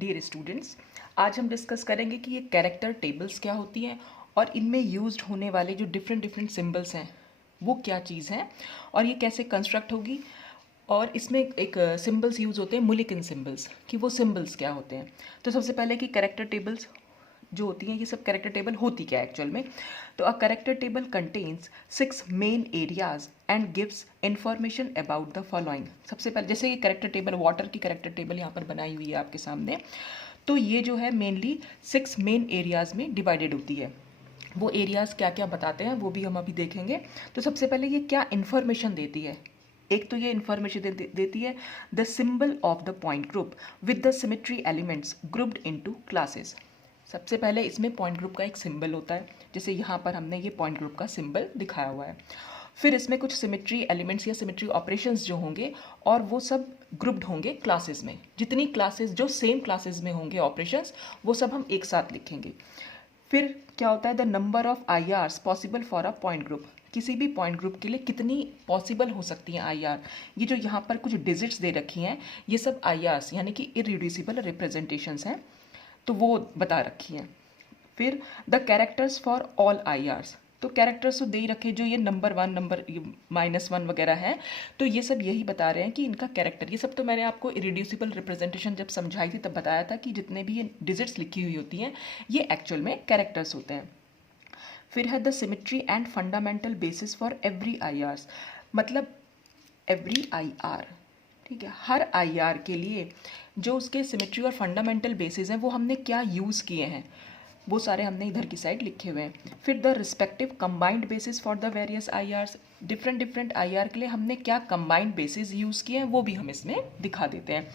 Dear students, आज हम discuss करेंगे कि ये कैरेक्टर टेबल्स क्या होती हैं और इनमें यूज्ड होने वाले जो डिफरेंट डिफरेंट सिंबल्स हैं वो क्या चीज़ हैं और ये कैसे कंस्ट्रक्ट होगी। और इसमें एक सिंबल्स यूज़ होते हैं मुलिकन सिंबल्स, कि वो सिंबल्स क्या होते हैं। तो सबसे पहले कि कैरेक्टर टेबल्स जो होती हैं, ये सब कैरेक्टर टेबल होती क्या है एक्चुअल में। तो a character table contains 6 main areas and gives information about the following. सबसे पहले जैसे ये कैरेक्टर टेबल, वाटर की कैरेक्टर टेबल यहाँ पर बनाई हुई है आपके सामने, तो ये जो है मेनली 6 मेन एरियाज में डिवाइडेड होती है। वो एरियाज क्या क्या बताते हैं वो भी हम अभी देखेंगे। तो सबसे पहले ये क्या इन्फॉर्मेशन देती है। एक तो ये इन्फॉर्मेशन देती है the symbol of the point group with the symmetry elements grouped into classes. सबसे पहले इसमें पॉइंट ग्रुप का एक सिंबल होता है, जैसे यहाँ पर हमने ये पॉइंट ग्रुप का सिंबल दिखाया हुआ है। फिर इसमें कुछ सिमेट्री एलिमेंट्स या सिमेट्री ऑपरेशंस जो होंगे और वो सब ग्रुप्ड होंगे क्लासेस में। जितनी क्लासेस जो सेम क्लासेस में होंगे ऑपरेशंस, वो सब हम एक साथ लिखेंगे। फिर क्या होता है the number of I Rs possible for a point group. किसी भी पॉइंट ग्रुप के लिए कितनी पॉसिबल हो सकती हैं आई आर। ये जो यहाँ पर कुछ डिजिट्स दे रखी हैं, ये सब आई आर्स यानी कि इरिड्यूसिबल रिप्रेजेंटेशंस हैं, तो वो बता रखी हैं। फिर the characters for all I Rs. तो कैरेक्टर्स तो दे ही रखे, जो ये नंबर 1 नंबर -1 वगैरह है, तो ये सब यही बता रहे हैं कि इनका कैरेक्टर। ये सब तो मैंने आपको इरिड्यूसिबल रिप्रेजेंटेशन जब समझाई थी तब बताया था कि जितने भी ये डिजिट्स लिखी हुई होती हैं ये एक्चुअल में कैरेक्टर्स होते हैं। फिर है the symmetry and fundamental basis for every I Rs. मतलब एवरी आई आर, ठीक है, हर आई आर के लिए जो उसके सिमेट्री और फंडामेंटल बेसिस हैं वो हमने क्या यूज़ किए हैं, वो सारे हमने इधर की साइड लिखे हुए हैं। फिर the respective combined basis for the various I Rs. Different different I R के लिए हमने क्या कंबाइंड बेसिस यूज़ किए हैं वो भी हम इसमें दिखा देते हैं।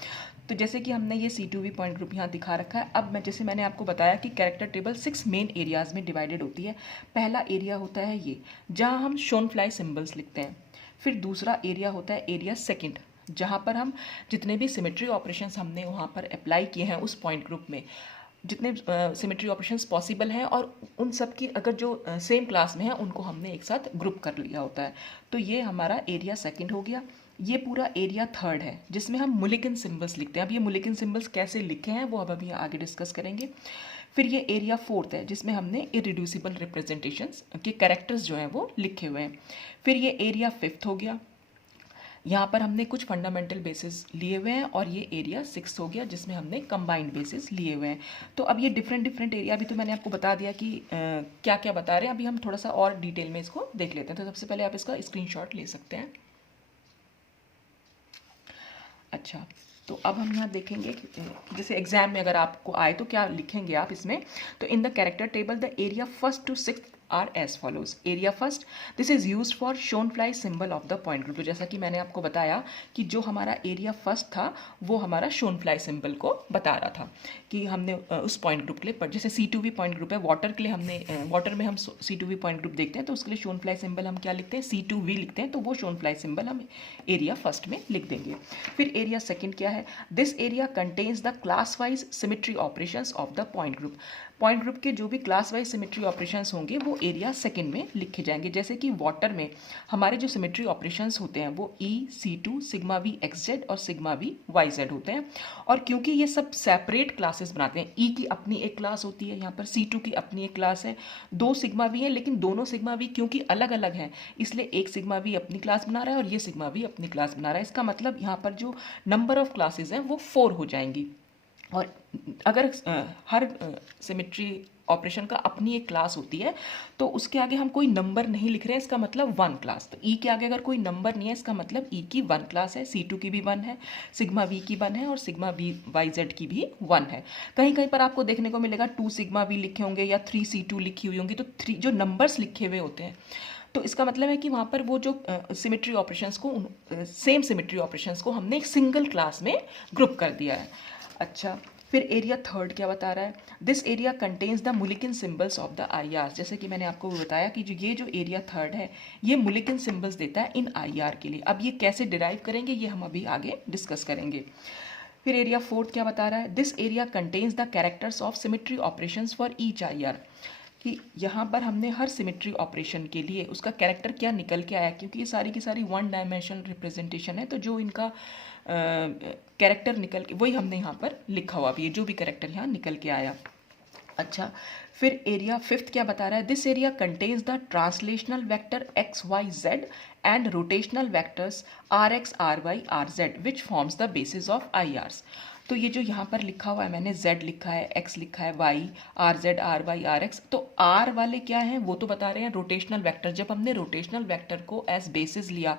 तो जैसे कि हमने ये C2V पॉइंट ग्रुप यहाँ दिखा रखा है। अब जैसे मैंने आपको बताया कि कैरेक्टर टेबल 6 मेन एरियाज में डिवाइडेड होती है। पहला एरिया होता है ये जहाँ हम शोन फ्लाई सिम्बल्स लिखते हैं। फिर दूसरा एरिया होता है एरिया सेकेंड, जहाँ पर हम जितने भी सिमेट्री ऑपरेशंस हमने वहाँ पर अप्लाई किए हैं उस पॉइंट ग्रुप में, जितने सिमेट्री ऑपरेशंस पॉसिबल हैं और उन सब की अगर जो सेम क्लास में है उनको हमने एक साथ ग्रुप कर लिया होता है। तो ये हमारा एरिया सेकंड हो गया। ये पूरा एरिया थर्ड है जिसमें हम मुलिकन सिंबल्स लिखते हैं। अब ये मुलिकन सिंबल्स कैसे लिखे हैं वो अब अभी आगे डिस्कस करेंगे। फिर ये एरिया फोर्थ है जिसमें हमने इरिड्यूसिबल रिप्रेजेंटेशंस के कैरेक्टर्स जो हैं वो लिखे हुए हैं। फिर ये एरिया फिफ्थ हो गया, यहाँ पर हमने कुछ फंडामेंटल बेसिस लिए हुए हैं। और ये एरिया 6 हो गया जिसमें हमने कंबाइंड बेसिस लिए हुए हैं। तो अब ये डिफरेंट डिफरेंट एरिया अभी तो मैंने आपको बता दिया कि क्या क्या बता रहे हैं। अभी हम थोड़ा सा और डिटेल में इसको देख लेते हैं। तो सबसे पहले आप इसका स्क्रीनशॉट ले सकते हैं। अच्छा, तो अब हम यहाँ देखेंगे जैसे एग्जाम में अगर आपको आए तो क्या लिखेंगे आप इसमें। तो in the character table the area first to six are as follows. Area first, this is use for Schoenflies symbol of the point group. तो जैसा कि मैंने आपको बताया कि जो हमारा एरिया फर्स्ट था वो हमारा शोन फ्लाई सिंबल को बता रहा था कि हमने उस पॉइंट ग्रुप के लिए पर जैसे C2V पॉइंट ग्रुप है वाटर के लिए, हमने वाटर में हम C2V पॉइंट ग्रुप देखते हैं तो उसके लिए शोन फ्लाई सिंबल हम क्या लिखते हैं, C2V लिखते हैं। तो वो शोन फ्लाई सिंबल हम एरिया फर्स्ट में लिख देंगे। फिर एरिया सेकेंड क्या है, this area contains the class wise symmetry operations of the point group. Point group के जो भी क्लास वाइज सिमेट्री ऑपरेशंस होंगे वो एरिया सेकेंड में लिखे जाएंगे। जैसे कि वाटर में हमारे जो सिमेट्री ऑपरेशंस होते हैं वो E C2 sigma V XZ और सिग्मा V YZ होते हैं। और क्योंकि ये सब सेपरेट क्लासेस बनाते हैं, E की अपनी एक क्लास होती है, यहाँ पर C2 की अपनी एक क्लास है, 2 सिग्मा V है, लेकिन दोनों सिग्मा V क्योंकि अलग अलग हैं इसलिए एक सिग्मा V अपनी क्लास बना रहा है और ये सिग्मा V अपनी क्लास बना रहा है। इसका मतलब यहाँ पर जो नंबर ऑफ क्लासेस हैं वो 4 हो जाएंगी। और अगर हर सिमेट्री ऑपरेशन का अपनी एक क्लास होती है तो उसके आगे हम कोई नंबर नहीं लिख रहे हैं, इसका मतलब 1 क्लास। तो E के आगे अगर कोई नंबर नहीं है इसका मतलब E की 1 क्लास है, C2 की भी 1 है, सिग्मा V की 1 है और सिग्मा V YZ की भी 1 है। कहीं कहीं पर आपको देखने को मिलेगा 2 सिग्मा V लिखे होंगे या 3 C2 लिखी हुई होंगी। तो 3 जो नंबर्स लिखे हुए होते हैं तो इसका मतलब है कि वहाँ पर वो जो सिमेट्री ऑपरेशंस को सेम सिमेट्री ऑपरेशंस को हमने एक सिंगल क्लास में ग्रुप कर दिया है। अच्छा, फिर एरिया थर्ड क्या बता रहा है, this area contains the Mulliken symbols of the I R. जैसे कि मैंने आपको बताया कि ये जो एरिया थर्ड है ये मुलिकन सिंबल्स देता है इन आई आर के लिए। अब ये कैसे डिराइव करेंगे ये हम अभी आगे डिस्कस करेंगे। फिर एरिया फोर्थ क्या बता रहा है, this area contains the characters of symmetry operations for each I R. कि यहाँ पर हमने हर सिमेट्री ऑपरेशन के लिए उसका कैरेक्टर क्या निकल के आया, क्योंकि ये सारी की सारी 1 डायमेंशनल रिप्रेजेंटेशन है। तो जो इनका कैरेक्टर निकल के, वही हमने यहाँ पर लिखा हुआ, ये जो भी कैरेक्टर यहाँ निकल के आया। अच्छा, फिर एरिया फिफ्थ क्या बता रहा है, this area contains the translational vector x y z and rotational vectors R x R y R z which forms the basis of IRs. तो ये जो यहाँ पर लिखा हुआ है, मैंने z लिखा है, x लिखा है, y R z R y R x, तो r वाले क्या हैं वो तो बता रहे हैं रोटेशनल वेक्टर। जब हमने रोटेशनल वेक्टर को एज बेसिस लिया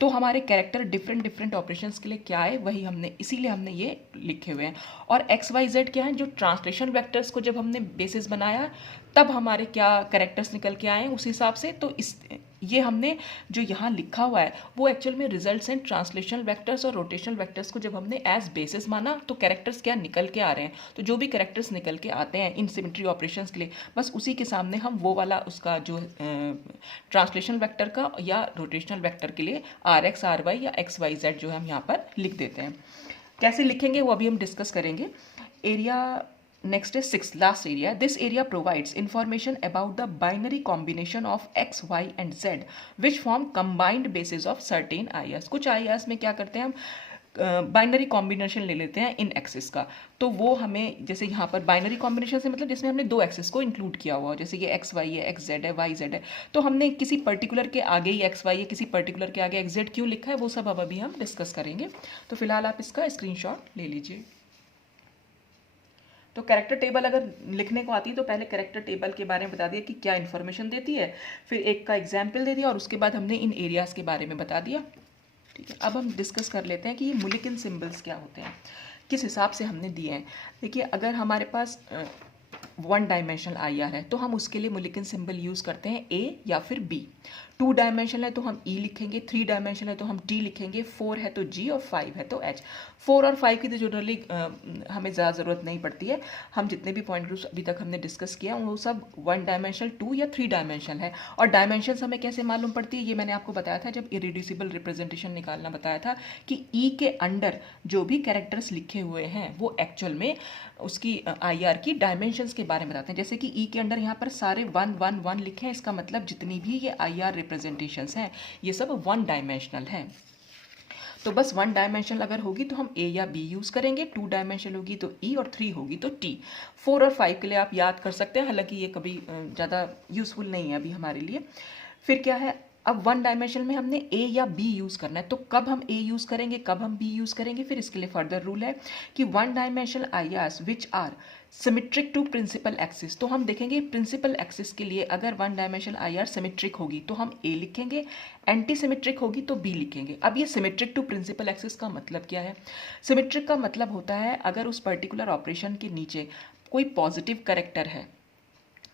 तो हमारे कैरेक्टर डिफरेंट डिफरेंट ऑपरेशंस के लिए क्या है वही हमने, इसीलिए हमने ये लिखे हुए हैं। और एक्स वाई जेड क्या है, जो ट्रांसलेशन वेक्टर्स को जब हमने बेसिस बनाया तब हमारे क्या कैरेक्टर्स निकल के आए उस हिसाब से। तो इस ये हमने जो यहाँ लिखा हुआ है वो एक्चुअल में रिजल्ट्स एंड ट्रांसलेशनल वेक्टर्स और रोटेशनल वेक्टर्स को जब हमने एज बेसिस माना तो कैरेक्टर्स क्या निकल के आ रहे हैं। तो जो भी कैरेक्टर्स निकल के आते हैं इन सिमेट्री ऑपरेशंस के लिए, बस उसी के सामने हम वो वाला उसका जो ट्रांसलेशन वेक्टर का या रोटेशनल वेक्टर के लिए आर एक्स आर वाई या एक्स वाई जेड जो है हम यहाँ पर लिख देते हैं। कैसे लिखेंगे वो अभी हम डिस्कस करेंगे। एरिया नेक्स्ट है six, last area. This area provides information about the binary combination of X Y and Z which form combined basis of certain IRs. कुछ आईआरस में क्या करते हैं हम बाइनरी कॉम्बिनेशन ले लेते हैं इन एक्सिस का, तो वो हमें जैसे यहाँ पर बाइनरी कॉम्बिनेशन से मतलब जिसमें हमने दो एक्सिस को इंक्लूड किया हुआ हो, जैसे ये एक्स वाई है, एक्स जेड है, वाई जेड है, तो हमने किसी पर्टिकुलर के आगे ही एक्स वाई है, किसी पर्टिकुलर के आगे एक्स जेड क्यों लिखा है वो सब अब अभी हम डिस्कस करेंगे। तो फिलहाल आप इसका स्क्रीनशॉट ले लीजिए। तो कैरेक्टर टेबल अगर लिखने को आती है तो पहले कैरेक्टर टेबल के बारे में बता दिया कि क्या इन्फॉर्मेशन देती है, फिर एक का एग्जाम्पल दे दिया और उसके बाद हमने इन एरियाज़ के बारे में बता दिया। ठीक है, अब हम डिस्कस कर लेते हैं कि ये मुलिकन सिंबल्स क्या होते हैं, किस हिसाब से हमने दिए हैं। देखिए, अगर हमारे पास वन डायमेंशनल आई आर है तो हम उसके लिए मुलिकन सिंबल यूज़ करते हैं ए या फिर बी। 2 डायमेंशनल है तो हम ई लिखेंगे, 3 डायमेंशनल है तो हम टी लिखेंगे, 4 है तो जी और 5 है तो एच। 4 और 5 की तो जनरली हमें ज़्यादा ज़रूरत नहीं पड़ती है, हम जितने भी पॉइंट ग्रुप्स अभी तक हमने डिस्कस किया वो सब 1 डायमेंशनल, 2 या 3 डायमेंशनल है। और डायमेंशंस हमें कैसे मालूम पड़ती है, ये मैंने आपको बताया था जब इरिड्यूसिबल रिप्रेजेंटेशन निकालना बताया था कि ई के अंडर जो भी कैरेक्टर्स लिखे हुए हैं वो एक्चुअल में उसकी आई आर की डायमेंशंस के बारे में बताते हैं। जैसे कि ई के अंडर यहाँ पर सारे 1 1 1 लिखे हैं, इसका मतलब जितनी भी ये आई आर रिप्रेजेंटेशंस हैं ये सब 1 डायमेंशनल हैं। तो बस 1 डायमेंशनल अगर होगी तो हम ए या बी यूज़ करेंगे, 2 डायमेंशनल होगी तो ई और 3 होगी तो टी। 4 और 5 के लिए आप याद कर सकते हैं, हालांकि ये कभी ज़्यादा यूज़फुल नहीं है अभी हमारे लिए। फिर क्या है, अब 1 डायमेंशनल में हमने ए या बी यूज़ करना है, तो कब हम ए यूज़ करेंगे कब हम बी यूज़ करेंगे, फिर इसके लिए फर्दर रूल है कि 1 dimensional IRs which are symmetric to principal axis. तो हम देखेंगे प्रिंसिपल एक्सिस के लिए अगर 1 डायमेंशनल आई आर सिमेट्रिक होगी तो हम ए लिखेंगे, एंटी सिमेट्रिक होगी तो बी लिखेंगे। अब ये सिमेट्रिक टू प्रिंसिपल एक्सिस का मतलब क्या है, सिमेट्रिक का मतलब होता है अगर उस पर्टिकुलर ऑपरेशन के नीचे कोई पॉजिटिव कैरेक्टर है,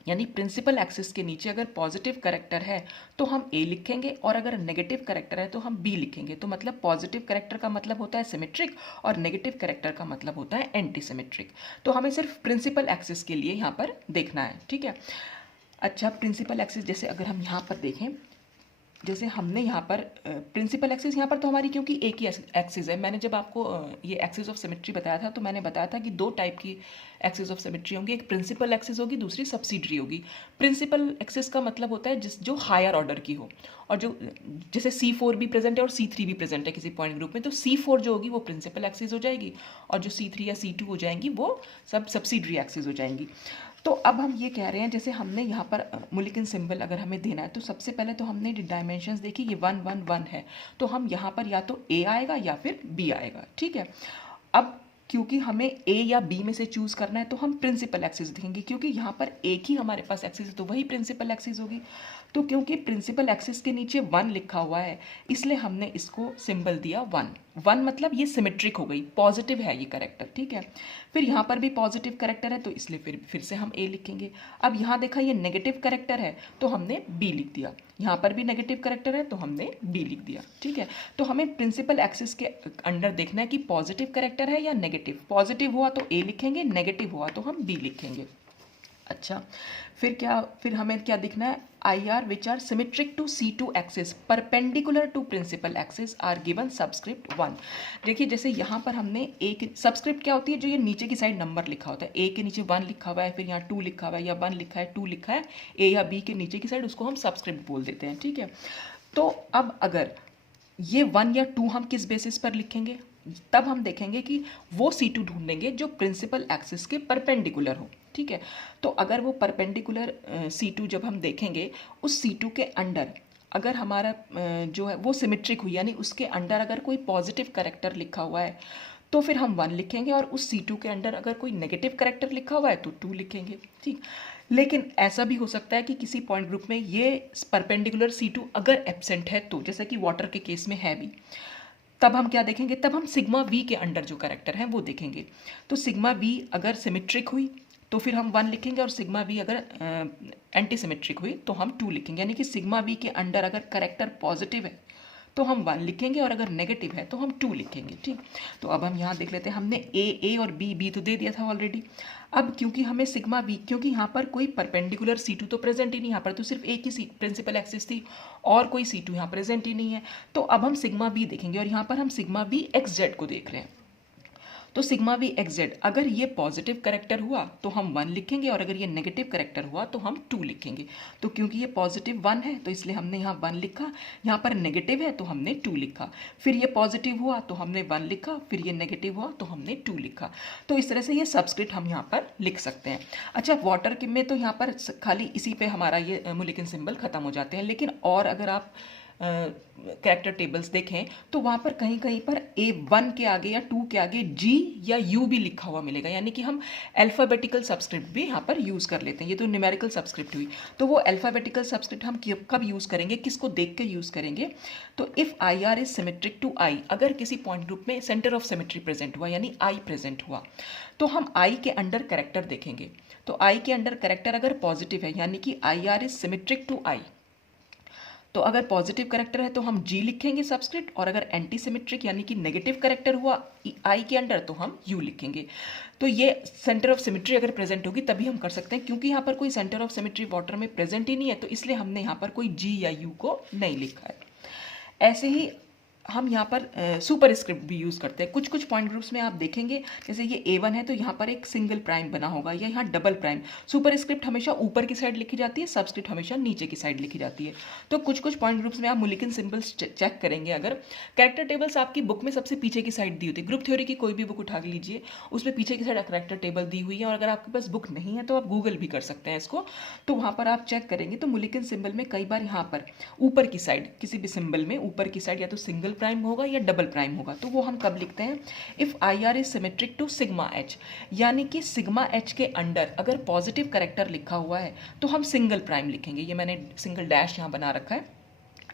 यानी प्रिंसिपल एक्सिस के नीचे अगर पॉजिटिव कैरेक्टर है तो हम ए लिखेंगे और अगर नेगेटिव कैरेक्टर है तो हम बी लिखेंगे। तो मतलब पॉजिटिव कैरेक्टर का मतलब होता है सिमेट्रिक और नेगेटिव कैरेक्टर का मतलब होता है एंटी सिमेट्रिक। तो हमें सिर्फ प्रिंसिपल एक्सिस के लिए यहाँ पर देखना है, ठीक है। अच्छा, प्रिंसिपल एक्सिस जैसे अगर हम यहाँ पर देखें, जैसे हमने यहाँ पर प्रिंसिपल एक्सिस यहाँ पर तो हमारी क्योंकि एक ही एक्सिस है, मैंने जब आपको ये एक्सिस ऑफ सिमेट्री बताया था तो मैंने बताया था कि 2 टाइप की एक्सिस ऑफ सिमेट्री होंगी, एक प्रिंसिपल एक्सिस होगी, दूसरी सब्सिडरी होगी। प्रिंसिपल एक्सिस का मतलब होता है जो हायर ऑर्डर की हो, और जो जैसे C4 भी प्रेजेंट है और C3 भी प्रेजेंट है किसी पॉइंट ग्रुप में, तो C4 जो होगी वो प्रिंसिपल एक्सिस हो जाएगी और जो C3 या C2 हो जाएंगी वो सब सब्सिडरी एक्सिस हो जाएंगी। तो अब हम ये कह रहे हैं जैसे हमने यहाँ पर मुलिकन सिंबल अगर हमें देना है तो सबसे पहले तो हमने डायमेंशंस देखी, ये 1 1 1 है, तो हम यहाँ पर या तो ए आएगा या फिर बी आएगा, ठीक है। अब क्योंकि हमें ए या बी में से चूज़ करना है तो हम प्रिंसिपल एक्सिस देखेंगे, क्योंकि यहाँ पर एक ही हमारे पास एक्सिस है तो वही प्रिंसिपल एक्सिस होगी। तो क्योंकि प्रिंसिपल एक्सिस के नीचे 1 लिखा हुआ है इसलिए हमने इसको सिंबल दिया 1। 1 मतलब ये सिमेट्रिक हो गई, पॉजिटिव है ये कैरेक्टर, ठीक है। फिर यहाँ पर भी पॉजिटिव कैरेक्टर है तो इसलिए फिर से हम ए लिखेंगे। अब यहाँ देखा ये नेगेटिव कैरेक्टर है तो हमने बी लिख दिया, यहाँ पर भी नेगेटिव कैरेक्टर है तो हमने बी लिख दिया, ठीक है। तो हमें प्रिंसिपल एक्सिस के अंडर देखना है कि पॉजिटिव कैरेक्टर है या नेगेटिव। पॉजिटिव हुआ तो ए लिखेंगे, नेगेटिव हुआ तो हम बी लिखेंगे। अच्छा, फिर हमें क्या दिखना है, IR which are symmetric to C2 axis perpendicular to principal axis are given subscript 1। देखिए जैसे यहाँ पर हमने ए की सबस्क्रिप्ट क्या होती है, जो ये नीचे की साइड नंबर लिखा होता है, ए के नीचे 1 लिखा हुआ है, फिर यहाँ 2 लिखा हुआ है या 1 लिखा है 2 लिखा है, ए या बी के नीचे की साइड उसको हम सबस्क्रिप्ट बोल देते हैं, ठीक है। तो अब अगर ये 1 या 2 हम किस बेसिस पर लिखेंगे, तब हम देखेंगे कि वो C2 ढूंढेंगे जो प्रिंसिपल एक्सिस के परपेंडिकुलर हो। ठीक है, तो अगर वो परपेंडिकुलर C2 जब हम देखेंगे, उस C2 के अंडर अगर हमारा जो है वो सिमेट्रिक हुई, यानी उसके अंडर अगर कोई पॉजिटिव करेक्टर लिखा हुआ है तो फिर हम 1 लिखेंगे, और उस C2 के अंडर अगर कोई नेगेटिव करेक्टर लिखा हुआ है तो 2 लिखेंगे। ठीक, लेकिन ऐसा भी हो सकता है कि किसी पॉइंट ग्रुप में ये परपेंडिकुलर C2 अगर एब्सेंट है, तो जैसे कि वाटर के केस में है भी, तब हम क्या देखेंगे, तब हम सिग्मा वी के अंडर जो करेक्टर है वो देखेंगे। तो सिग्मा वी अगर सिमेट्रिक हुई तो फिर हम 1 लिखेंगे, और सिग्मा वी अगर एंटी सिमेट्रिक हुई तो हम 2 लिखेंगे। यानी कि सिग्मा वी के अंडर अगर करेक्टर पॉजिटिव है तो हम 1 लिखेंगे, और अगर नेगेटिव है तो हम 2 लिखेंगे। ठीक, तो अब हम यहाँ देख लेते हैं, हमने ए और बी तो दे दिया था ऑलरेडी। अब क्योंकि हमें सिग्मा वी, क्योंकि यहाँ पर कोई परपेंडिकुलर C2 तो प्रेजेंट ही नहीं, यहाँ पर तो सिर्फ एक ही प्रिंसिपल एक्सिस थी और कोई C2 यहाँ प्रेजेंट ही नहीं है, तो अब हम सिग्मा वी देखेंगे, और यहाँ पर हम सिग्मा वी एक्स जेड को देख रहे हैं। तो सिग्मा वी एक्स जेड अगर ये पॉजिटिव करेक्टर हुआ तो हम 1 लिखेंगे, और अगर ये नेगेटिव करेक्टर हुआ तो हम 2 लिखेंगे। तो क्योंकि ये पॉजिटिव 1 है तो इसलिए हमने यहाँ 1 लिखा, यहाँ पर नेगेटिव है तो हमने 2 लिखा, फिर ये पॉजिटिव हुआ तो हमने 1 लिखा, फिर ये नेगेटिव हुआ तो हमने 2 लिखा। तो इस तरह से ये सबस्क्रिप्ट हम यहाँ पर लिख सकते हैं। अच्छा, वाटर में तो यहाँ पर खाली इसी पे हमारा ये मुलिकन सिंबल खत्म हो जाते हैं, लेकिन और अगर आप कैरेक्टर टेबल्स देखें तो वहाँ पर कहीं कहीं पर A1 के आगे या 2 के आगे G या U भी लिखा हुआ मिलेगा, यानी कि हम अल्फ़ाबेटिकल सबस्क्रिप्ट भी यहाँ पर यूज़ कर लेते हैं। ये तो न्यूमेरिकल सबस्क्रिप्ट हुई, तो वो अल्फ़ाबेटिकल सबस्क्रिप्ट हम कब यूज़ करेंगे, किसको देख के यूज़ करेंगे, तो if IR is symmetric to I, अगर किसी पॉइंट ग्रुप में सेंटर ऑफ सिमेट्री प्रेजेंट हुआ, यानी I प्रेजेंट हुआ, तो हम I के अंडर कैरेक्टर देखेंगे। तो I के अंडर कैरेक्टर अगर पॉजिटिव है, यानी कि IR is symmetric to I, तो अगर पॉजिटिव करेक्टर है तो हम G लिखेंगे सबस्क्रिप्ट, और अगर एंटी सिमेट्रिक यानी कि नेगेटिव करेक्टर हुआ I के अंडर तो हम U लिखेंगे। तो ये सेंटर ऑफ सिमेट्री अगर प्रेजेंट होगी तभी हम कर सकते हैं, क्योंकि यहाँ पर कोई सेंटर ऑफ सिमेट्री वाटर में प्रेजेंट ही नहीं है, तो इसलिए हमने यहाँ पर कोई G या U को नहीं लिखा है। ऐसे ही हम यहाँ पर सुपर स्क्रिप्ट भी यूज़ करते हैं। कुछ कुछ पॉइंट ग्रुप्स में आप देखेंगे, जैसे ये A1 है तो यहाँ पर एक सिंगल प्राइम बना होगा, या यहाँ डबल प्राइम। सुपर स्क्रिप्ट हमेशा ऊपर की साइड लिखी जाती है, सबस्क्रिप्ट हमेशा नीचे की साइड लिखी जाती है। तो कुछ कुछ पॉइंट ग्रुप्स में आप मुलिकन सिंबल्स चेक करेंगे, अगर कैरेक्टर टेबल्स आपकी बुक में सबसे पीछे की साइड दी होती है, ग्रुप थ्योरी की कोई भी बुक उठा लीजिए, उसमें पीछे की साइड कैरेक्टर टेबल दी हुई है, और अगर आपके पास बुक नहीं है तो आप गूगल भी कर सकते हैं इसको, तो वहाँ पर आप चेक करेंगे तो मुलिकन सिंबल में कई बार यहाँ पर ऊपर की साइड किसी भी सिंबल में ऊपर की साइड या तो सिंगल प्राइम होगा या डबल प्राइम होगा। तो वो हम कब लिखते हैं, if IR is symmetric to sigma H, यानी कि सिग्मा H के अंडर अगर पॉजिटिव करेक्टर लिखा हुआ है तो हम सिंगल प्राइम लिखेंगे। ये मैंने सिंगल डैश यहाँ बना रखा है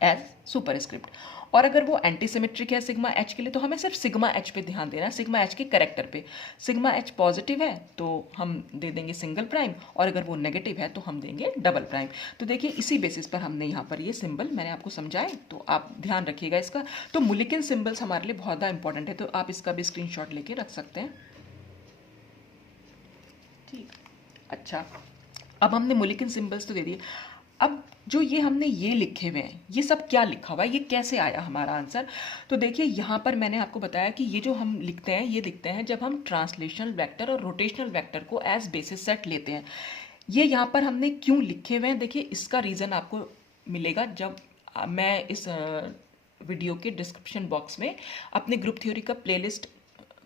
एज सुपर स्क्रिप्ट। और अगर वो एंटी सिमेट्रिक है सिग्मा H के लिए तो हमें सिर्फ सिग्मा H पे ध्यान देना है, सिग्मा H के करेक्टर पे। सिग्मा H पॉजिटिव है तो हम दे देंगे सिंगल प्राइम, और अगर वो नेगेटिव है तो हम देंगे डबल प्राइम। तो देखिए इसी बेसिस पर हमने यहाँ पर ये सिंबल मैंने आपको समझाए, तो आप ध्यान रखिएगा इसका। तो मुलिकन सिंबल्स हमारे लिए बहुत ज़्यादा इंपॉर्टेंट है, तो आप इसका भी स्क्रीनशॉट लेके रख सकते हैं। ठीक, अच्छा, अब हमने मुलिकन सिंबल्स तो दे दिए। अब जो ये हमने ये लिखे हुए हैं, ये सब क्या लिखा हुआ है, ये कैसे आया हमारा आंसर, तो देखिए यहाँ पर मैंने आपको बताया कि ये जो हम लिखते हैं ये लिखते हैं जब हम ट्रांसलेशनल वेक्टर और रोटेशनल वेक्टर को एज बेसिस सेट लेते हैं। ये यहाँ पर हमने क्यों लिखे हुए हैं, देखिए इसका रीज़न आपको मिलेगा जब मैं इस वीडियो के डिस्क्रिप्शन बॉक्स में अपने ग्रुप थ्योरी का प्लेलिस्ट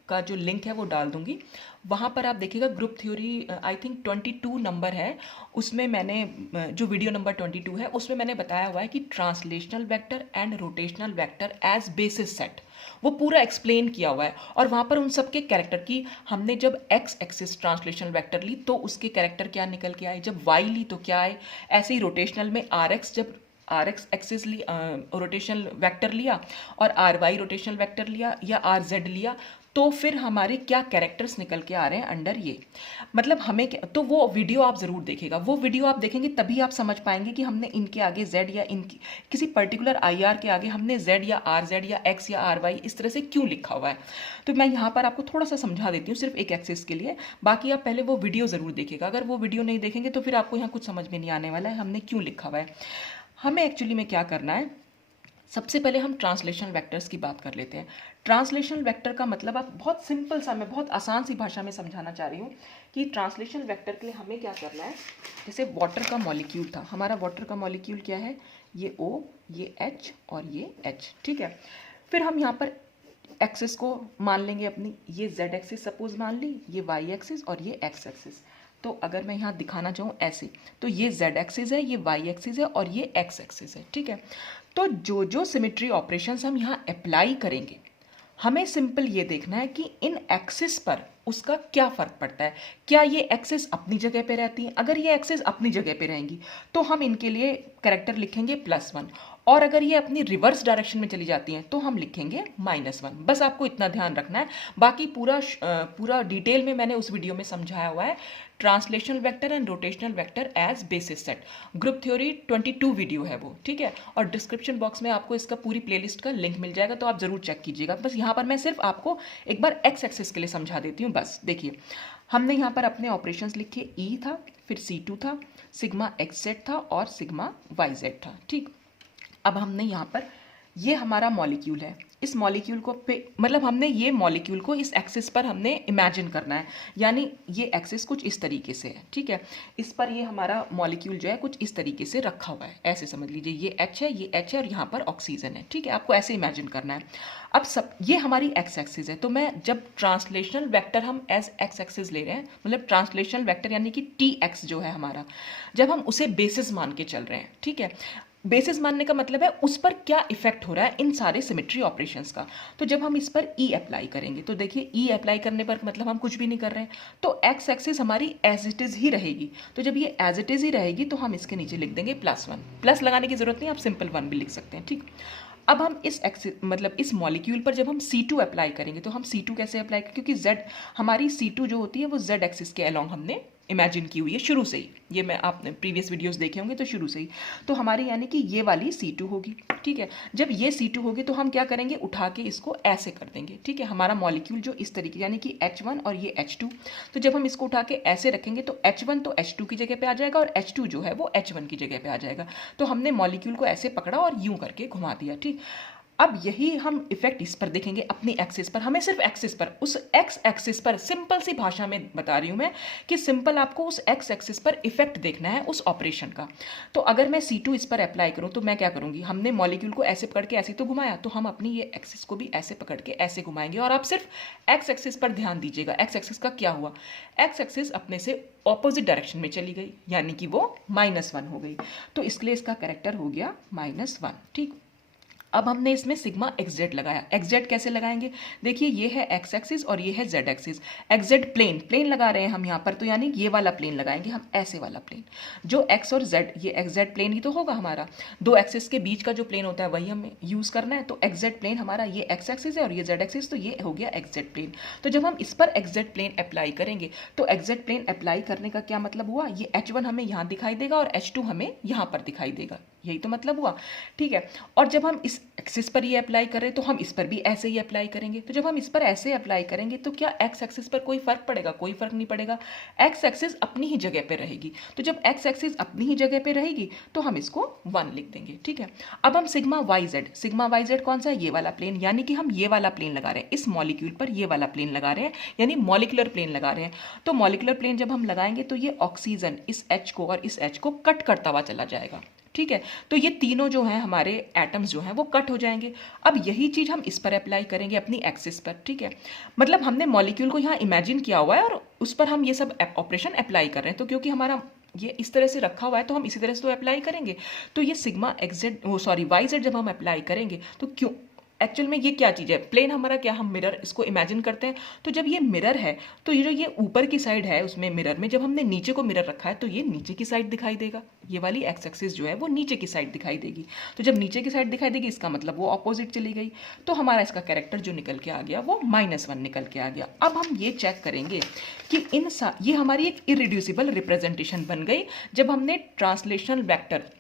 का जो लिंक है वो डाल दूंगी। वहाँ पर आप देखिएगा group theory I think 22 number है, उसमें मैंने जो वीडियो नंबर 22 है उसमें मैंने बताया हुआ है कि translational vector and rotational vector as basis set, वो पूरा एक्सप्लेन किया हुआ है। और वहाँ पर उन सब के कैरेक्टर की हमने जब एक्स एक्सिस ट्रांसलेशनल वेक्टर ली तो उसके कैरेक्टर क्या निकल के आए, जब वाई ली तो क्या आए, ऐसे ही रोटेशनल में आर एक्स जब R x axis rotational vector लिया और आर वाई रोटेशनल वेक्टर लिया या आर जेड लिया तो फिर हमारे क्या कैरेक्टर्स निकल के आ रहे हैं अंडर ये, मतलब हमें तो वो वीडियो आप ज़रूर देखिएगा। वो वीडियो आप देखेंगे तभी आप समझ पाएंगे कि हमने इनके आगे जेड या इनकी किसी पर्टिकुलर IR के आगे हमने जेड या आर जेड या एक्स या आर वाई इस तरह से क्यों लिखा हुआ है। तो मैं यहाँ पर आपको थोड़ा सा समझा देती हूँ सिर्फ एक एक्सिस के लिए, बाकी आप पहले वो वीडियो ज़रूर देखिएगा। अगर वो वीडियो नहीं देखेंगे तो फिर आपको यहाँ कुछ समझ में नहीं आने वाला है हमने क्यों लिखा हुआ है। हमें एक्चुअली में क्या करना है, सबसे पहले हम ट्रांसलेशनल वेक्टर्स की बात कर लेते हैं। ट्रांसलेशनल वेक्टर का मतलब आप बहुत सिंपल सा, मैं बहुत आसान सी भाषा में समझाना चाह रही हूँ कि ट्रांसलेशनल वेक्टर के लिए हमें क्या करना है। जैसे वाटर का मॉलिक्यूल था, हमारा वाटर का मॉलिक्यूल क्या है, ये O, ये H और ये H, ठीक है। फिर हम यहाँ पर एक्सिस को मान लेंगे अपनी, ये z एक्सिस सपोज मान ली, ये y एक्सिस और ये x एक्सिस। तो अगर मैं यहाँ दिखाना चाहूँ ऐसे, तो ये z एक्सिस है, ये y एक्सिस है और ये x एक्सिस है, ठीक है। तो जो जो सिमेट्री ऑपरेशंस हम यहाँ अप्लाई करेंगे, हमें सिंपल ये देखना है कि इन एक्सिस पर उसका क्या फ़र्क पड़ता है। क्या ये एक्सिस अपनी जगह पे रहती हैं? अगर ये एक्सिस अपनी जगह पे रहेंगी तो हम इनके लिए कैरेक्टर लिखेंगे +1, और अगर ये अपनी रिवर्स डायरेक्शन में चली जाती हैं तो हम लिखेंगे -1। बस आपको इतना ध्यान रखना है। बाकी पूरा डिटेल में मैंने उस वीडियो में समझाया हुआ है, translational vector and rotational vector as basis set, group theory 22 video है वो, ठीक है। और डिस्क्रिप्शन बॉक्स में आपको इसका पूरी प्लेलिस्ट का लिंक मिल जाएगा, तो आप ज़रूर चेक कीजिएगा। बस यहाँ पर मैं सिर्फ आपको एक बार एक्स एक्सिस के लिए समझा देती हूँ। बस देखिए, हमने यहाँ पर अपने ऑपरेशंस लिखे, ई था, फिर C2 था, सिग्मा XZ था और सिग्मा YZ था, ठीक। अब हमने यहाँ पर, ये हमारा मॉलिक्यूल है, इस मॉलिक्यूल को पे मतलब हमने ये मॉलिक्यूल को इस एक्सिस पर हमने इमेजिन करना है, यानी ये एक्सिस कुछ इस तरीके से है, ठीक है। इस पर ये हमारा मॉलिक्यूल जो है कुछ इस तरीके से रखा हुआ है, ऐसे समझ लीजिए, ये H है, ये H है और यहाँ पर ऑक्सीजन है, ठीक है। आपको ऐसे इमेजिन करना है। अब सब ये हमारी एक्स एक्सिस है, तो मैं जब ट्रांसलेशनल वेक्टर हम एज एक्स एक्सिस ले रहे हैं, मतलब ट्रांसलेशनल वेक्टर यानी कि TX जो है हमारा, जब हम उसे बेसिस मान के चल रहे हैं, ठीक है। बेसिस मानने का मतलब है उस पर क्या इफेक्ट हो रहा है इन सारे सिमेट्री ऑपरेशंस का। तो जब हम इस पर ई अप्लाई करेंगे, तो देखिए ई अप्लाई करने पर मतलब हम कुछ भी नहीं कर रहे हैं, तो एक्स एक्सिस हमारी एज इट इज़ ही रहेगी। तो जब ये एज इट इज़ ही रहेगी तो हम इसके नीचे लिख देंगे +1। प्लस लगाने की जरूरत नहीं, आप सिंपल 1 भी लिख सकते हैं, ठीक। अब हम इस एक्सिस मतलब इस मॉलिक्यूल पर जब हम C2 अप्लाई करेंगे, तो हम C2 कैसे अप्लाई करेंगे, क्योंकि Z हमारी C2 जो होती है वो Z एक्सिस के अलोंग हमने इमेजिन की हुई है शुरू से ही, ये मैं आपने प्रीवियस वीडियोस देखे होंगे तो शुरू से ही। तो हमारी यानी कि ये वाली C2 होगी, ठीक है। जब ये C2 होगी तो हम क्या करेंगे, उठा के इसको ऐसे कर देंगे, ठीक है। हमारा मॉलिक्यूल जो इस तरीके यानी कि H1 और ये H2, तो जब हम इसको उठा के ऐसे रखेंगे तो H1 तो H2 की जगह पे आ जाएगा और H2 जो है वो H1 की जगह पे आ जाएगा। तो हमने मॉलिक्यूल को ऐसे पकड़ा और यूं करके घुमा दिया, ठीक। अब यही हम इफेक्ट इस पर देखेंगे अपनी एक्सिस पर, हमें सिर्फ एक्सिस पर, उस एक्स एक्सिस पर, सिंपल सी भाषा में बता रही हूँ मैं कि सिंपल आपको उस एक्स एक्सिस पर इफेक्ट देखना है उस ऑपरेशन का। तो अगर मैं C2 इस पर अप्लाई करूँ तो मैं क्या करूँगी, हमने मॉलिक्यूल को ऐसे पकड़ के ऐसे तो घुमाया, तो हम अपनी ये एक्सिस को भी ऐसे पकड़ के ऐसे घुमाएंगे। और आप सिर्फ एक्स एक्सिस पर ध्यान दीजिएगा, एक्स एक्सिस का क्या हुआ, एक्स एक्सिस अपने से ऑपोजिट डायरेक्शन में चली गई, यानी कि वो -1 हो गई। तो इसलिए इसका कैरेक्टर हो गया -1, ठीक। अब हमने इसमें सिग्मा XZ लगाया। XZ कैसे लगाएंगे, देखिए ये है x एक्सिस और ये है z एक्सिस। XZ प्लेन लगा रहे हैं हम यहाँ पर, तो यानी ये वाला प्लेन लगाएंगे हम, ऐसे वाला प्लेन जो x और z, ये XZ प्लेन ही तो होगा हमारा, दो एक्सिस के बीच का जो प्लेन होता है वही हमें यूज़ करना है। तो XZ प्लेन हमारा ये x एक्सिस है और ये z एक्सिस, तो ये हो गया XZ प्लेन। तो जब हम इस पर XZ प्लेन अप्लाई करेंगे तो XZ प्लेन अप्लाई करने का क्या मतलब हुआ, ये H1 हमें यहाँ दिखाई देगा और H2 हमें यहाँ पर दिखाई देगा, यही तो मतलब हुआ, ठीक है। और जब हम इस एक्सिस पर ये अप्लाई करें तो हम इस पर भी ऐसे ही अप्लाई करेंगे। तो जब हम इस पर ऐसे अप्लाई करेंगे तो क्या एक्स एक्सिस पर कोई फर्क पड़ेगा, कोई फर्क नहीं पड़ेगा, एक्स एक्सिस अपनी ही जगह पे रहेगी। तो जब एक्स एक्सिस अपनी ही जगह पे रहेगी तो हम इसको 1 लिख देंगे, ठीक है। अब हम सिग्मा वाई जेड कौन सा है, ये वाला प्लेन, यानी कि हम ये वाला प्लेन लगा रहे हैं इस मॉलिक्यूल पर, ये वाला प्लेन लगा रहे हैं, यानी मॉलिकुलर प्लेन लगा रहे हैं। तो मॉलिकुलर प्लेन जब हम लगाएंगे तो ये ऑक्सीजन इस H को और इस H को कट करता हुआ चला जाएगा, ठीक है। तो ये तीनों जो हैं हमारे एटम्स जो हैं वो कट हो जाएंगे। अब यही चीज़ हम इस पर अप्लाई करेंगे अपनी एक्सिस पर, ठीक है। मतलब हमने मॉलिक्यूल को यहाँ इमेजिन किया हुआ है और उस पर हम ये सब ऑपरेशन अप्लाई कर रहे हैं। तो क्योंकि हमारा ये इस तरह से रखा हुआ है तो हम इसी तरह से तो अप्लाई करेंगे। तो ये सिग्मा वाई जेड जब हम अप्लाई करेंगे तो क्यों, एक्चुअल में ये क्या चीज़ है, प्लेन हमारा क्या, हम मिरर इसको इमेजिन करते हैं। तो जब ये मिरर है तो ये जो ये ऊपर की साइड है उसमें मिरर में, जब हमने नीचे को मिरर रखा है तो ये नीचे की साइड दिखाई देगा, ये वाली एक्स एक्सिस जो है वो नीचे की साइड दिखाई देगी। तो जब नीचे की साइड दिखाई देगी इसका मतलब वो ऑपोजिट चली गई, तो हमारा इसका कैरेक्टर जो निकल के आ गया वो -1 निकल के आ गया। अब हम ये चेक करेंगे कि ये हमारी एक इरिड्यूसिबल रिप्रेजेंटेशन बन गई जब हमने ट्रांसलेशनल वेक्टर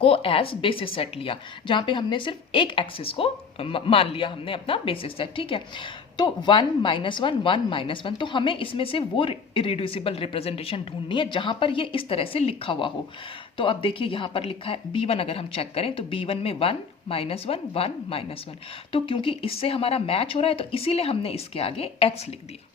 को एज बेसिस सेट लिया, जहाँ पे हमने सिर्फ एक एक्सिस को मान लिया हमने अपना बेसिस सेट, ठीक है। तो 1 -1 1 -1, तो हमें इसमें से वो इरिड्यूसिबल रिप्रेजेंटेशन ढूंढनी है जहाँ पर ये इस तरह से लिखा हुआ हो। तो अब देखिए यहाँ पर लिखा है B1, अगर हम चेक करें तो B1 में 1 -1 1 -1, तो क्योंकि इससे हमारा मैच हो रहा है तो इसीलिए हमने इसके आगे x लिख दिया।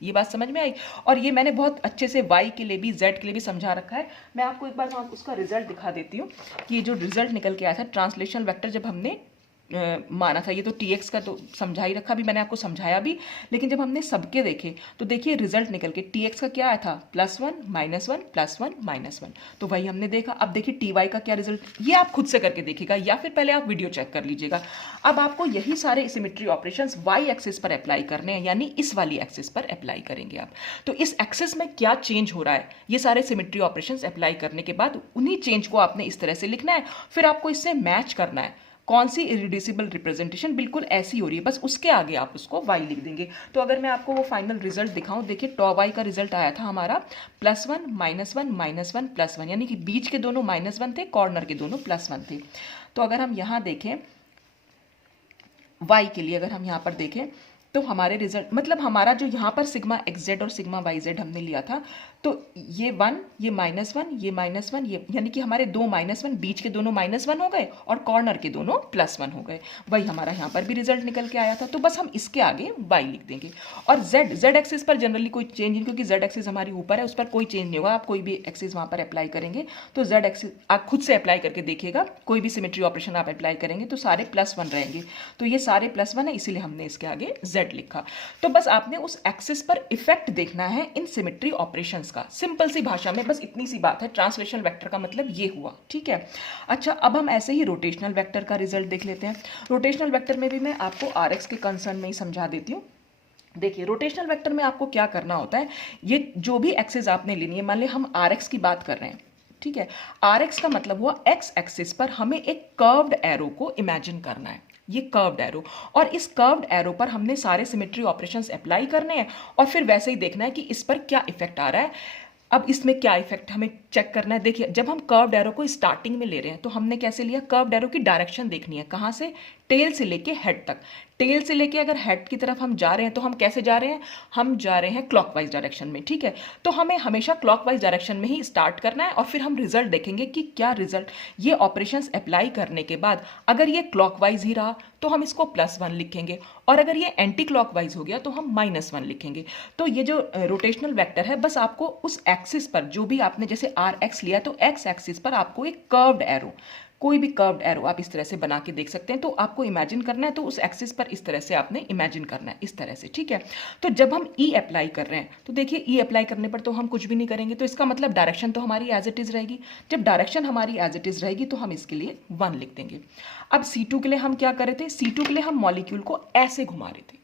ये बात समझ में आई, और ये मैंने बहुत अच्छे से y के लिए भी z के लिए भी समझा रखा है। मैं आपको एक बार उसका रिजल्ट दिखा देती हूँ कि ये जो रिजल्ट निकल के आया था ट्रांसलेशनल वेक्टर जब हमने माना था। ये तो टी एक्स का तो समझा ही रखा, भी मैंने आपको समझाया भी। लेकिन जब हमने सबके देखे तो देखिए रिजल्ट निकल के टी एक्स का क्या आया था, +1 -1 +1 -1। तो वही हमने देखा। अब देखिए टी वाई का क्या रिजल्ट, ये आप खुद से करके देखिएगा या फिर पहले आप वीडियो चेक कर लीजिएगा। अब आपको यही सारे सिमेट्री ऑपरेशंस वाई एक्सिस पर अप्लाई करने हैं, यानी इस वाली एक्सिस पर अप्लाई करेंगे आप। तो इस एक्सिस में क्या चेंज हो रहा है, ये सारे सिमेट्री ऑपरेशंस अप्लाई करने के बाद उन्हीं चेंज को आपने इस तरह से लिखना है। फिर आपको इससे मैच करना है कौन सी इरिड्यूसिबल रिप्रेजेंटेशन बिल्कुल ऐसी हो रही है, बस उसके आगे आप उसको y लिख देंगे। तो अगर मैं आपको वो फाइनल रिजल्ट दिखाऊं, देखिए टॉ y का रिजल्ट आया था हमारा +1 -1 -1 +1, यानी कि बीच के दोनों -1 थे, कॉर्नर के दोनों +1 थे। तो अगर हम यहाँ देखें y के लिए, अगर हम यहाँ पर देखें तो हमारे रिजल्ट मतलब हमारा जो यहाँ पर सिग्मा XZ और सिग्मा YZ हमने लिया था, तो ये 1, ये -1, ये -1, ये यानी कि हमारे दो -1, बीच के दोनों -1 हो गए और कॉर्नर के दोनों +1 हो गए। वही हमारा यहाँ पर भी रिजल्ट निकल के आया था। तो बस हम इसके आगे y लिख देंगे। और Z एक्सिस पर जनरली कोई चेंज नहीं, क्योंकि Z एक्सिस हमारी ऊपर है, उस पर कोई चेंज नहीं होगा। आप कोई भी एक्सिस वहाँ पर अप्लाई करेंगे तो Z एक्सिस आप खुद से अप्लाई करके देखिएगा, कोई भी सिमेट्री ऑपरेशन आप अप्लाई करेंगे तो सारे +1 रहेंगे। तो ये सारे +1 है, इसीलिए हमने इसके आगे Z लिखा। तो बस आपने उस एक्सिस पर इफेक्ट देखना है इन सिमेट्री ऑपरेशंस का। सिंपल सी भाषा में बस इतनी सी बात है। ट्रांसलेशनल वेक्टर का मतलब ये हुआ, ठीक है। अच्छा, अब हम ऐसे ही रोटेशनल वेक्टर का रिजल्ट देख लेते हैं। रोटेशनल वेक्टर में भी मैं आपको RX के कंसर्न में ही समझा देती हूँ। देखिए रोटेशनल वेक्टर में आपको क्या करना होता है, ये जो भी एक्सिस आपने लेनी है, मान ली हम RX की बात कर रहे हैं, ठीक है। RX का मतलब हुआ एक्स एक्सिस पर हमें एक कर्व्ड एरो को इमेजिन करना है, ये कर्व्ड एरो। और इस कर्व्ड एरो पर हमने सारे सिमेट्री ऑपरेशंस अप्लाई करने हैं और फिर वैसे ही देखना है कि इस पर क्या इफेक्ट आ रहा है। अब इसमें क्या इफेक्ट हमें चेक करना है। देखिए जब हम कर्व्ड एरो को स्टार्टिंग में ले रहे हैं तो हमने कैसे लिया, कर्व्ड एरो की डायरेक्शन देखनी है, कहाँ से, टेल से लेके हेड तक। टेल से लेके अगर हेड की तरफ हम जा रहे हैं तो हम कैसे जा रहे हैं, हम जा रहे हैं क्लॉकवाइज डायरेक्शन में, ठीक है। तो हमें हमेशा क्लॉकवाइज डायरेक्शन में ही स्टार्ट करना है और फिर हम रिजल्ट देखेंगे कि क्या रिजल्ट ये ऑपरेशंस अप्लाई करने के बाद अगर ये क्लॉकवाइज ही रहा तो हम इसको +1 लिखेंगे, और अगर ये एंटी क्लॉकवाइज हो गया तो हम -1 लिखेंगे। तो ये जो रोटेशनल वेक्टर है, बस आपको उस एक्सिस पर जो भी आपने जैसे RX लिया तो एक्स एक्सिस पर आपको एक कर्व्ड एरो, कोई भी कर्व्ड एरो आप इस तरह से बना के देख सकते हैं। तो आपको इमेजिन करना है तो उस एक्सिस पर इस तरह से आपने इमेजिन करना है, इस तरह से, ठीक है। तो जब हम E अप्लाई कर रहे हैं तो देखिए E अप्लाई करने पर तो हम कुछ भी नहीं करेंगे, तो इसका मतलब डायरेक्शन तो हमारी एज इट इज रहेगी। जब डायरेक्शन हमारी एज इट इज रहेगी तो हम इसके लिए 1 लिख देंगे। अब C2 के लिए हम क्या कर रहे थे, C2 के लिए हम मॉलिक्यूल को ऐसे घुमा रहे थे,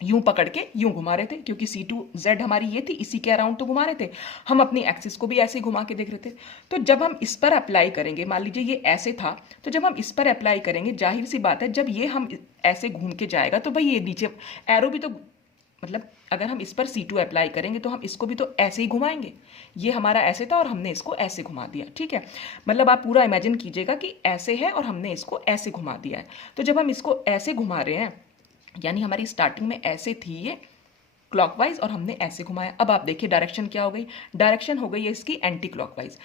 यूं पकड़ के यूं घुमा रहे थे, क्योंकि C2Z हमारी ये थी, इसी के अराउंड तो घुमा रहे थे। हम अपनी एक्सिस को भी ऐसे घुमा के देख रहे थे। तो जब हम इस पर अप्लाई करेंगे, मान लीजिए ये ऐसे था, तो जब हम इस पर अप्लाई करेंगे, जाहिर सी बात है जब ये हम ऐसे घूम के जाएगा तो भाई ये नीचे एरो भी तो, मतलब अगर हम इस पर C2 अप्लाई करेंगे तो हम इसको भी तो ऐसे ही घुमाएंगे। ये हमारा ऐसे था और हमने इसको ऐसे घुमा दिया, ठीक है। मतलब आप पूरा इमेजिन कीजिएगा कि ऐसे है और हमने इसको ऐसे घुमा दिया है। तो जब हम इसको ऐसे घुमा रहे हैं, यानी हमारी स्टार्टिंग में ऐसे थी ये क्लॉकवाइज और हमने ऐसे घुमाया। अब आप देखिए डायरेक्शन क्या हो गई, डायरेक्शन हो गई है इसकी एंटी क्लॉकवाइज।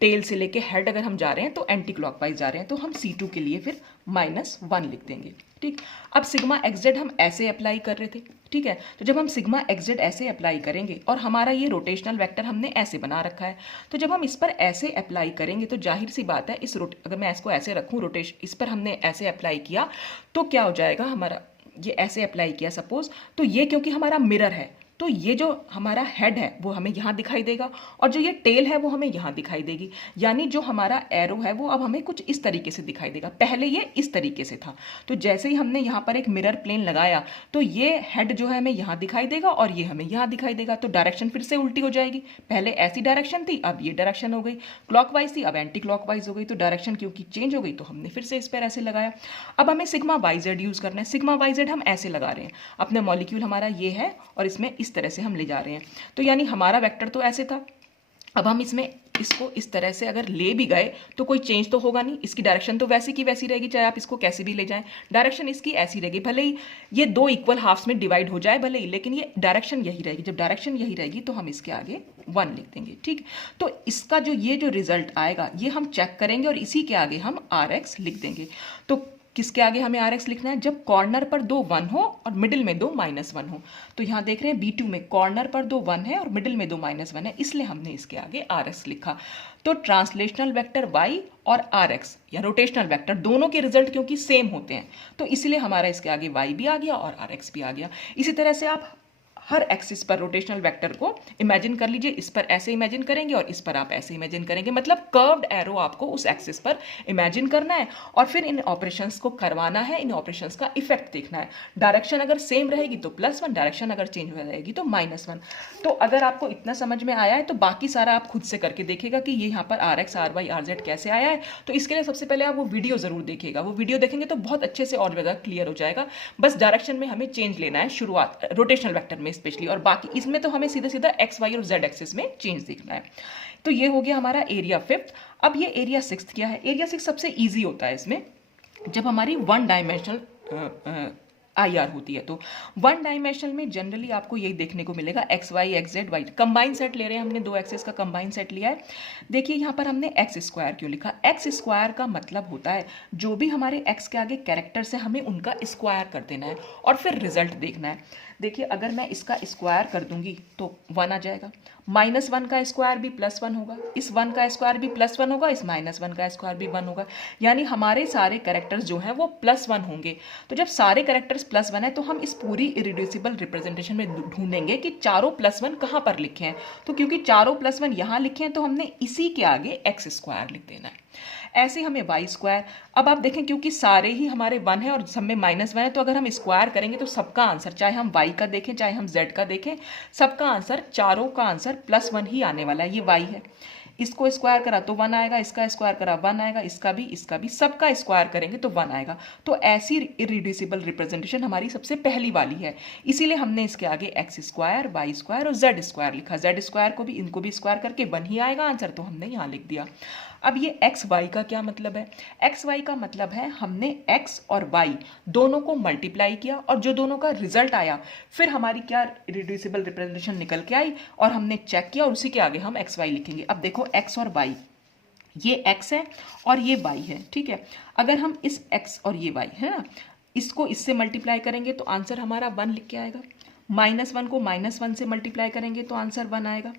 टेल से लेके हेड अगर हम जा रहे हैं तो एंटी क्लॉकवाइज जा रहे हैं, तो हम C2 के लिए फिर -1 लिख देंगे, ठीक। अब सिग्मा XZ हम ऐसे अप्लाई कर रहे थे, ठीक है। तो जब हम सिग्मा XZ ऐसे अप्लाई करेंगे और हमारा ये रोटेशनल वेक्टर हमने ऐसे बना रखा है, तो जब हम इस पर ऐसे अप्लाई करेंगे तो जाहिर सी बात है अगर मैं इसको ऐसे रखूँ इस पर हमने ऐसे अप्लाई किया तो क्या हो जाएगा, हमारा ये ऐसे अप्लाई किया सपोज, तो ये क्योंकि हमारा मिरर है तो ये जो हमारा हेड है वो हमें यहाँ दिखाई देगा और जो ये टेल है वो हमें यहाँ दिखाई देगी। यानी जो हमारा एरो है वो अब हमें कुछ इस तरीके से दिखाई देगा, पहले ये इस तरीके से था। तो जैसे ही हमने यहाँ पर एक मिरर प्लेन लगाया तो ये हेड जो है हमें यहाँ दिखाई देगा और ये हमें यहाँ दिखाई देगा। तो डायरेक्शन फिर से उल्टी हो जाएगी, पहले ऐसी डायरेक्शन थी अब ये डायरेक्शन हो गई, क्लॉकवाइज थी अब एंटी क्लॉकवाइज हो गई। तो डायरेक्शन क्योंकि चेंज हो गई तो हमने फिर से इस पर ऐसे लगाया। अब हमें सिग्मा YZ यूज़ करना है। सिग्मा YZ हम ऐसे लगा रहे हैं, अपना मॉलिक्यूल हमारा ये है और इसमें इस तरह से हम ले जा रहे हैं। तो यानी हमारा वेक्टर तो ऐसे था, अब हम इसमें इसको इस तरह से अगर ले भी गए तो कोई चेंज तो होगा नहीं, इसकी डायरेक्शन तो वैसी की वैसी रहेगी, चाहे आप इसको कैसे भी ले जाएं, डायरेक्शन इसकी ऐसी रहेगी। भले ही ये 2 इक्वल हाफ्स में डिवाइड हो जाए भले ही, लेकिन ये डायरेक्शन यही रहेगी। जब डायरेक्शन यही रहेगी तो हम इसके आगे 1 लिख देंगे, ठीक। तो इसका जो ये जो रिजल्ट आएगा ये हम चेक करेंगे और इसी के आगे हम RX लिख देंगे। तो किसके आगे हमें आर एक्स लिखना है? जब कॉर्नर पर दो 1 हो और मिडिल में दो -1 हो। तो यहाँ देख रहे हैं B2 में कॉर्नर पर दो 1 है और मिडिल में दो -1 है, इसलिए हमने इसके आगे आर एक्स लिखा। तो ट्रांसलेशनल वेक्टर y और आर एक्स या रोटेशनल वेक्टर दोनों के रिजल्ट क्योंकि सेम होते हैं, तो इसलिए हमारा इसके आगे y भी आ गया और आर एक्स भी आ गया। इसी तरह से आप हर एक्सिस पर रोटेशनल वेक्टर को इमेजिन कर लीजिए। इस पर ऐसे इमेजिन करेंगे और इस पर आप ऐसे इमेजिन करेंगे, मतलब कर्व्ड एरो आपको उस एक्सिस पर इमेजिन करना है और फिर इन ऑपरेशंस को करवाना है, इन ऑपरेशंस का इफेक्ट देखना है। डायरेक्शन अगर सेम रहेगी तो +1, डायरेक्शन अगर चेंज हो जाएगी तो -1। तो अगर आपको इतना समझ में आया है तो बाकी सारा आप खुद से करके देखिएगा कि ये यहाँ पर R x, R y, R z कैसे आया है। तो इसके लिए सबसे पहले आप वो वीडियो जरूर देखिएगा, वो वीडियो देखेंगे तो बहुत अच्छे से और ज़्यादा क्लियर हो जाएगा। बस डायरेक्शन में हमें चेंज लेना है शुरुआत रोटेशनल वेक्टर में स्पेशली, और बाकी इसमें तो हमें सीधा सीधा एक्स वाई और जेड एक्सिस में चेंज देखना है। तो ये हो गया हमारा एरिया 5th। अब ये एरिया 6th क्या है? एरिया 6 सबसे इजी होता है इसमें, जब हमारी 1 डायमेंशनल IR होती है। तो 1 डायमेंशनल में जनरली आपको यही देखने को मिलेगा x y, x z, y, combine set ले रहे हैं हमने, दो एक्सेस का कंबाइन सेट लिया है। देखिए यहाँ पर हमने एक्स स्क्वायर क्यों लिखा? एक्स स्क्वायर का मतलब होता है जो भी हमारे एक्स के आगे कैरेक्टर्स है हमें उनका स्क्वायर कर देना है और फिर रिजल्ट देखना है। देखिए अगर मैं इसका स्क्वायर कर दूंगी तो 1 आ जाएगा, -1 का स्क्वायर भी +1 होगा, इस 1 का स्क्वायर भी +1 होगा, इस -1 का स्क्वायर भी 1 होगा, यानी हमारे सारे कैरेक्टर्स जो हैं वो +1 होंगे। तो जब सारे कैरेक्टर्स +1 है तो हम इस पूरी इरिड्यूसिबल रिप्रेजेंटेशन में ढूंढेंगे कि चारों +1 कहाँ पर लिखे हैं। तो क्योंकि चारों +1 यहाँ लिखे हैं तो हमने इसी के आगे एक्स स्क्वायर लिख देना है। ऐसे हमें वाई स्क्वायर। अब आप देखें क्योंकि सारे ही हमारे 1 है और सब में -1 है, तो अगर हम स्क्वायर करेंगे तो सबका आंसर, चाहे हम y का देखें चाहे हम z का देखें, सबका आंसर, चारों का आंसर +1 ही आने वाला है। ये y है, इसको स्क्वायर करा तो 1 आएगा, इसका स्क्वायर करा 1 आएगा, इसका भी, सबका स्क्वायर करेंगे तो 1 आएगा। तो ऐसी इरिड्यूसिबल रिप्रेजेंटेशन हमारी सबसे पहली वाली है, इसीलिए हमने इसके आगे एक्स स्क्वायर, वाई स्क्वायर और जेड स्क्वायर लिखा। जेड स्क्वायर को भी, इनको भी स्क्वायर करके 1 ही आएगा आंसर, तो हमने यहाँ लिख दिया। अब ये एक्स वाई का क्या मतलब है? एक्स वाई का मतलब है हमने एक्स और वाई दोनों को मल्टीप्लाई किया और जो दोनों का रिजल्ट आया फिर हमारी क्या इरिड्यूसिबल रिप्रेजेंटेशन निकल के आई और हमने चेक किया और उसी के आगे हम एक्स वाई लिखेंगे। अब देखो एक्स और वाई, ये एक्स है और ये वाई है, ठीक है। अगर हम इस एक्स और ये वाई है ना, इसको इससे मल्टीप्लाई करेंगे तो आंसर हमारा 1 लिख के आएगा। -1 को -1 से मल्टीप्लाई करेंगे तो आंसर 1 आएगा।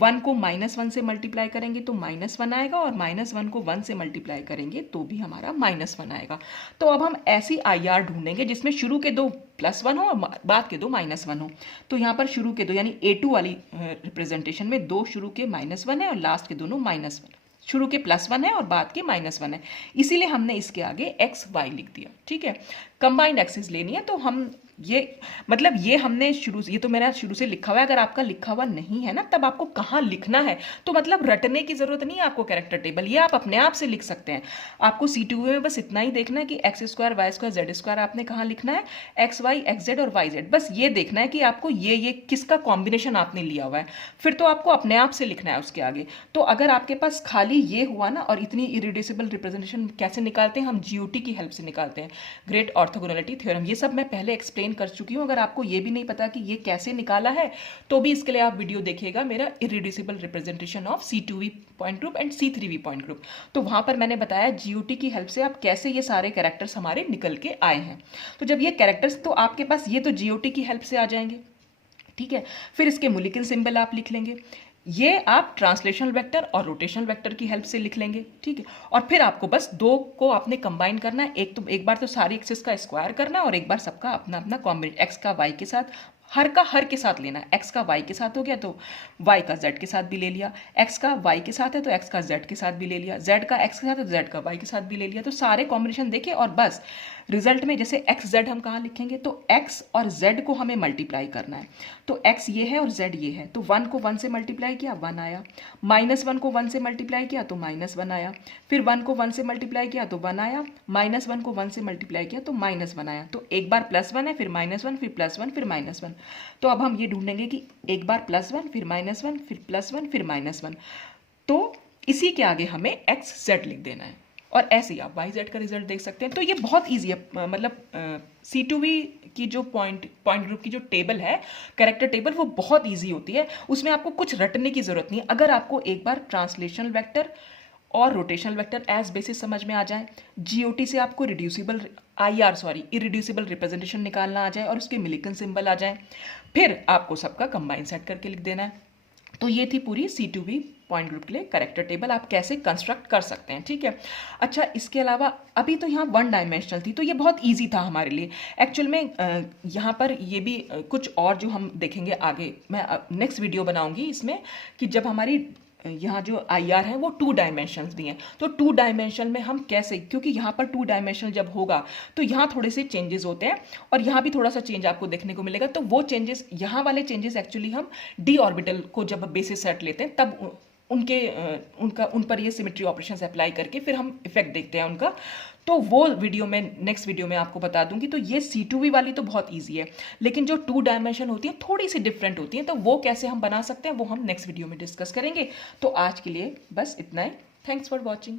1 को -1 से मल्टीप्लाई करेंगे तो -1 आएगा और -1 को 1 से मल्टीप्लाई करेंगे तो भी हमारा -1 आएगा। तो अब हम ऐसी IR ढूंढेंगे जिसमें शुरू के दो +1 हो और बाद के दो -1 हो। तो यहाँ पर शुरू के दो यानी A2 वाली रिप्रेजेंटेशन में दो शुरू के -1 है और लास्ट के दोनों -1, शुरू के +1 है और बाद के -1 है, इसीलिए हमने इसके आगे एक्स वाई लिख दिया, ठीक है। कंबाइंड एक्सिस लेनी है तो हम ये, मतलब ये हमने ये तो मेरा शुरू से लिखा हुआ है, अगर आपका लिखा हुआ नहीं है ना तब आपको कहाँ लिखना है, तो मतलब रटने की जरूरत नहीं है आपको कैरेक्टर टेबल, ये आप अपने आप से लिख सकते हैं। आपको C2 में बस इतना ही देखना है कि x square, y square, z square आपने कहाँ लिखना है, एक्स वाई, एक्स जेड और वाई जेड, बस ये देखना है कि आपको ये किसका कॉम्बिनेशन आपने लिया हुआ है, फिर तो आपको अपने आप से लिखना है उसके आगे। तो अगर आपके पास खाली ये हुआ ना, और इतनी इरिड्यूसिबल रिप्रेजेंटेशन कैसे निकालते हैं, हम GOT की हेल्प से निकालते हैं, ग्रेट ऑर्थोगोनैलिटी थ्योरम, ये सब मैं पहले एक्सप्लेन कर चुकी हूँ। अगर आपको ये भी नहीं पता कि ये कैसे निकाला है तो भी इसके लिए आप वीडियो देखिएगा, मेरा irreducible representation of C2V point group and C3V point group, तो वहां पर मैंने बताया GOT की हेल्प से आप कैसे ये सारे कैरेक्टर्स हमारे निकल के आए हैं। तो जब ये कैरेक्टर्स, तो आपके पास ये तो GOT की हेल्प से आ जाएंगे, ठीक है। फिर इसके मुलिकन सिंबल आप लिख लेंगे, ये आप ट्रांसलेशनल वेक्टर और रोटेशनल वेक्टर की हेल्प से लिख लेंगे, ठीक है। और फिर आपको बस दो को आपने कंबाइन करना है, एक बार तो सारी एक्सिस का स्क्वायर करना है और एक बार सबका अपना अपना कॉम्बिनेशन, एक्स का वाई के साथ, हर का हर के साथ लेना है। एक्स का वाई के साथ हो गया तो वाई का जेड के साथ भी ले लिया, एक्स का वाई के साथ है तो एक्स का जेड के साथ भी ले लिया, जेड का एक्स के साथ है तो जेड का वाई के साथ भी ले लिया। तो सारे कॉम्बिनेशन देखे और बस रिजल्ट में जैसे एक्स जेड हम कहाँ लिखेंगे, तो एक्स और जेड को हमें मल्टीप्लाई करना है। तो एक्स ये है और जेड ये है, तो 1 को 1 से मल्टीप्लाई किया 1 आया, -1 को 1 से मल्टीप्लाई किया तो -1 आया, फिर 1 को 1 से मल्टीप्लाई किया तो 1 आया, -1 को 1 से मल्टीप्लाई किया तो -1 आया। तो एक बार +1 है, फिर -1, फिर +1, फिर -1। तो अब हम ये ढूंढेंगे कि एक बार +1, फिर -1, फिर +1, फिर -1, तो इसी के आगे हमें एक्स जेड लिख देना है और ऐसे ही आप वाई जेड का रिजल्ट देख सकते हैं। तो ये बहुत ईजी है, मतलब C2V की जो पॉइंट ग्रुप की जो टेबल है, कैरेक्टर टेबल, वो बहुत ईजी होती है, उसमें आपको कुछ रटने की जरूरत नहीं है। अगर आपको एक बार ट्रांसलेशनल वेक्टर और रोटेशनल वेक्टर एज बेसिस समझ में आ जाए, जीओटी से आपको इरिड्यूसिबल रिप्रेजेंटेशन निकालना आ जाए और उसके मिलिकन सिंबल आ जाए, फिर आपको सबका कंबाइन सेट करके लिख देना है। तो ये थी पूरी C2V पॉइंट ग्रुप के लिए कैरेक्टर टेबल आप कैसे कंस्ट्रक्ट कर सकते हैं, ठीक है। अच्छा, इसके अलावा अभी तो यहाँ वन डायमेंशनल थी तो ये बहुत इजी था हमारे लिए एक्चुअल में। यहाँ पर ये भी कुछ और जो हम देखेंगे आगे, मैं नेक्स्ट वीडियो बनाऊंगी इसमें कि जब हमारी यहाँ जो IR है वो 2 डायमेंशंस भी हैं, तो 2 डायमेंशन में हम कैसे, क्योंकि यहाँ पर 2 डायमेंशनल जब होगा तो यहाँ थोड़े से चेंजेस होते हैं और यहाँ भी थोड़ा सा चेंज आपको देखने को मिलेगा। तो वो चेंजेस, यहाँ वाले चेंजेस एक्चुअली हम d ऑर्बिटल को जब बेसिस सेट लेते हैं तब उन पर ये सिमेट्री ऑपरेशंस अप्लाई करके फिर हम इफेक्ट देखते हैं उनका। तो वो वीडियो में नेक्स्ट वीडियो में आपको बता दूंगी। तो ये C2V वाली तो बहुत इजी है, लेकिन जो 2 डायमेंशन होती है थोड़ी सी डिफरेंट होती है, तो वो कैसे हम बना सकते हैं वो हम नेक्स्ट वीडियो में डिस्कस करेंगे। तो आज के लिए बस इतना ही। Thanks for watching.